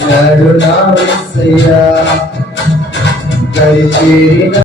Sadhu naam seya, kai chiri na.